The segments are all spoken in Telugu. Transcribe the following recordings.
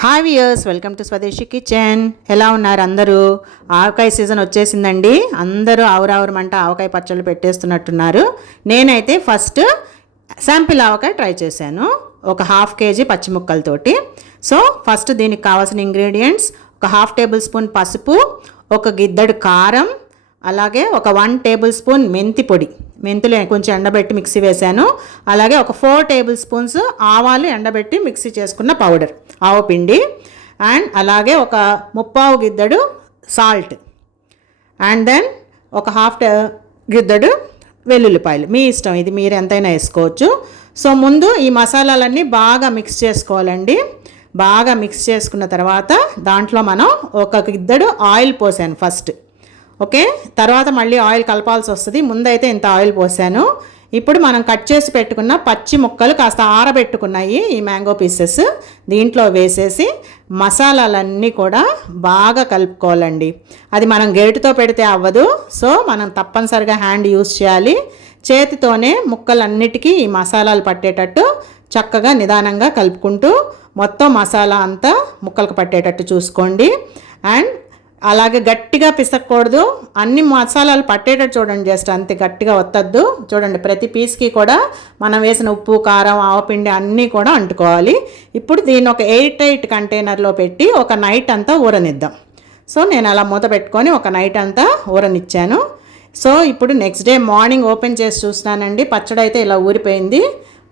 Hi viewers welcome to Swadeshi kitchen ఎలా ఉన్నారు అందరూ? ఆవకాయ సీజన్ వచ్చేసిందండి. అందరూ ఆవురావురమంట ఆవకాయ పచ్చళ్ళు పెట్టేస్తున్నట్టున్నారు. నేనైతే ఫస్ట్ శాంపిల్ ఆవకాయ ట్రై చేశాను. ఒక హాఫ్ కేజీ పచ్చి ముక్కలతోటి సో ఫస్ట్ దీనికి కావాల్సిన ఇంగ్రీడియంట్స్ ఒక హాఫ్ టేబుల్ స్పూన్ పసుపు ఒక గిద్దడు కారం అలాగే ఒక వన్ టేబుల్ స్పూన్ మెంతి పొడి. మెంతులు కొంచెం ఎండబెట్టి మిక్సీ వేశాను. అలాగే ఒక ఫోర్ టేబుల్ స్పూన్స్ ఆవాలు ఎండబెట్టి మిక్సీ చేసుకున్న పౌడర్ ఆవపిండి అండ్ అలాగే ఒక ముప్పావు గిద్దడు సాల్ట్ అండ్ దెన్ ఒక హాఫ్ గిద్దడు వెల్లుల్లిపాయలు. మీ ఇష్టం ఇది మీరు ఎంతైనా వేసుకోవచ్చు. సో ముందు ఈ మసాలాలన్నీ బాగా మిక్స్ చేసుకోవాలండి. బాగా మిక్స్ చేసుకున్న తర్వాత దాంట్లో మనం ఒక గిద్దడు ఆయిల్ పోసాను ఫస్ట్. ఓకే? తర్వాత మళ్ళీ ఆయిల్ కలపాల్సి వస్తుంది. ముందైతే ఇంత ఆయిల్ పోసాను. ఇప్పుడు మనం కట్ చేసి పెట్టుకున్న పచ్చి ముక్కలు కాస్త ఆరబెట్టుకున్నాయి ఈ మ్యాంగో పీసెస్. దీంట్లో వేసేసి మసాలాలన్నీ కూడా బాగా కలుపుకోవాలండి. అది మనం గేటుతో పెడితే అవ్వదు. సో మనం తప్పనిసరిగా హ్యాండ్ యూస్ చేయాలి. చేతితోనే ముక్కలన్నిటికీ ఈ మసాలాలు పట్టేటట్టు చక్కగా నిదానంగా కలుపుకుంటూ మొత్తం మసాలా అంతా ముక్కలకు పట్టేటట్టు చూసుకోండి. అండ్ అలాగే గట్టిగా పిసక్కూడదు అన్ని మసాలాలు పట్టేటట్టు చూడండి జస్ట్ అంతే గట్టిగా వత్తద్దు చూడండి ప్రతి పీస్కి కూడా మనం వేసిన ఉప్పు కారం ఆవపిండి అన్నీ కూడా అంటుకోవాలి. ఇప్పుడు దీన్ని ఒక ఎయిట్ ఎయిట్ కంటైనర్లో పెట్టి ఒక నైట్ అంతా ఊరనిద్దాం. సో నేను అలా మూత పెట్టుకొని ఒక నైట్ అంతా ఊరనిచ్చాను. సో ఇప్పుడు నెక్స్ట్ డే మార్నింగ్ ఓపెన్ చేసి చూస్తున్నానండి. పచ్చడి అయితే ఇలా ఊరిపోయింది.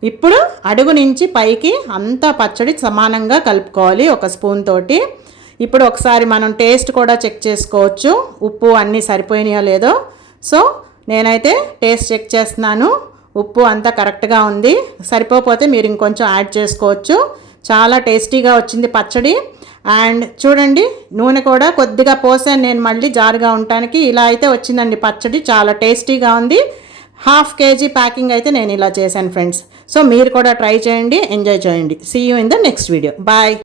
ఇప్పుడు అడుగు నుంచి పైకి అంతా పచ్చడి సమానంగా కలుపుకోవాలి ఒక స్పూన్ తోటి. ఇప్పుడు ఒకసారి మనం టేస్ట్ కూడా చెక్ చేసుకోవచ్చు. ఉప్పు అన్నీ సరిపోయినాయో లేదో. సో నేనైతే టేస్ట్ చెక్ చేస్తున్నాను. ఉప్పు అంతా కరెక్ట్గా ఉంది. సరిపోతే మీరు ఇంకొంచెం యాడ్ చేసుకోవచ్చు. చాలా టేస్టీగా వచ్చింది పచ్చడి. అండ్ చూడండి నూనె కూడా కొద్దిగా పోసాను నేను మళ్ళీ జారుగా ఉండటానికి. ఇలా అయితే వచ్చిందండి పచ్చడి. చాలా టేస్టీగా ఉంది. హాఫ్ కేజీ ప్యాకింగ్ అయితే నేను ఇలా చేశాను ఫ్రెండ్స్. సో మీరు కూడా ట్రై చేయండి ఎంజాయ్ చేయండి. See you in the next video bye